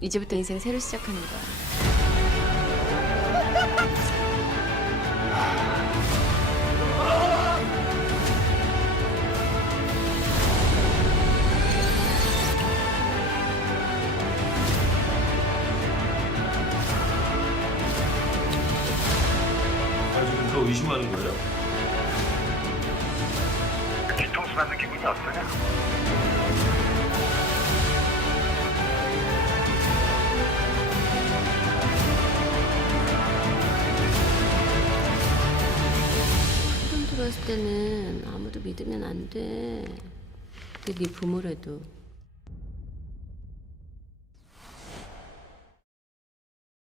이제부터 인생 새로 시작하는 거야. 지금 저 의심하는 거예요? 뒤통수 맞는 기분이 어떠냐? 처음 들어왔을 때는 아무도 믿으면 안 돼. 그게 네 부모라도.